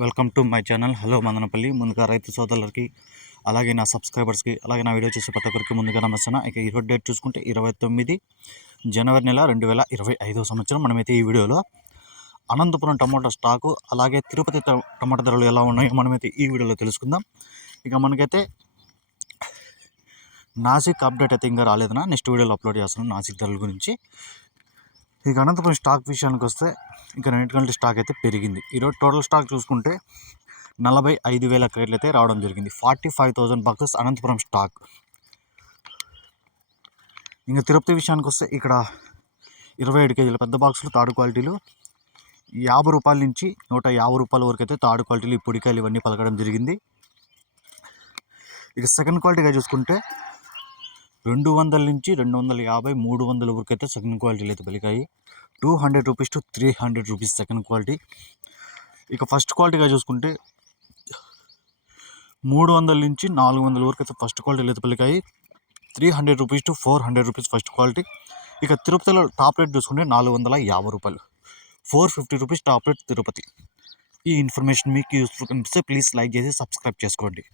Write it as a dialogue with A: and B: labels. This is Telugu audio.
A: Welcome to my channel. Hello Madanapalle. ముందుగా రైతు సోదరులకి అలాగే నా సబ్స్క్రైబర్స్కి అలాగే నా వీడియో చూసే ప్రతి ఒక్కరికి ముందుగా నమస్తాను ఇక ఈరోజు డేట్ చూసుకుంటే ఇరవై తొమ్మిది జనవరి నెల రెండు వేల ఇరవై ఐదో సంవత్సరం. మనమైతే ఈ వీడియోలో అనంతపురం టమాటా స్టాకు అలాగే తిరుపతి ట- టమాటా ధరలు ఎలా ఉన్నాయో మనమైతే ఈ వీడియోలో తెలుసుకుందాం. ఇక మనకైతే నాసిక్ అప్డేట్ అయితే ఇంకా రాలేదనా నెక్స్ట్ వీడియోలో అప్లోడ్ చేస్తున్నాను నాసిక్ ధరల గురించి. ఇక అనంతపురం స్టాక్ విషయానికి వస్తే ఇక రెండింటికంటే స్టాక్ అయితే పెరిగింది. ఈరోజు టోటల్ స్టాక్ చూసుకుంటే నలభై ఐదు వేల క్రేట్లు అయితే రావడం జరిగింది. Forty five thousand boxes Anantapur stock. ఇంకా తిరుపతి విషయానికి వస్తే ఇక్కడ ఇరవై ఏడు కేజీల పెద్ద బాక్సులు తాడు క్వాలిటీలు. యాభై రూపాయల నుంచి నూట యాభై రూపాయల వరకు అయితే థర్డ్ క్వాలిటీలు ఈ పొడికాయలు ఇవన్నీ పలకడం జరిగింది. ఇక సెకండ్ క్వాలిటీగా చూసుకుంటే రెండు వందల నుంచి రెండు వందల యాభై మూడు వందల వరకు అయితే సెకండ్ క్వాలిటీలు అయితే పెరిగాయి two hundred rupees to three hundred rupees second quality ఇక ఫస్ట్ క్వాలిటీగా చూసుకుంటే మూడు వందల నుంచి నాలుగు వందల వరకు అయితే ఫస్ట్ క్వాలిటీలు అయితే పెరిగాయి three hundred rupees to four hundred rupees first quality ఇక తిరుపతిలో టాప్ రేట్ చూసుకుంటే నాలుగు వందల యాభై రూపాయలు. Four fifty rupees top rate Tirupati. ఈ ఇన్ఫర్మేషన్ మీకు యూస్ఫుల్ కనిపిస్తే ప్లీజ్ లైక్ చేసి సబ్స్క్రైబ్ చేసుకోండి.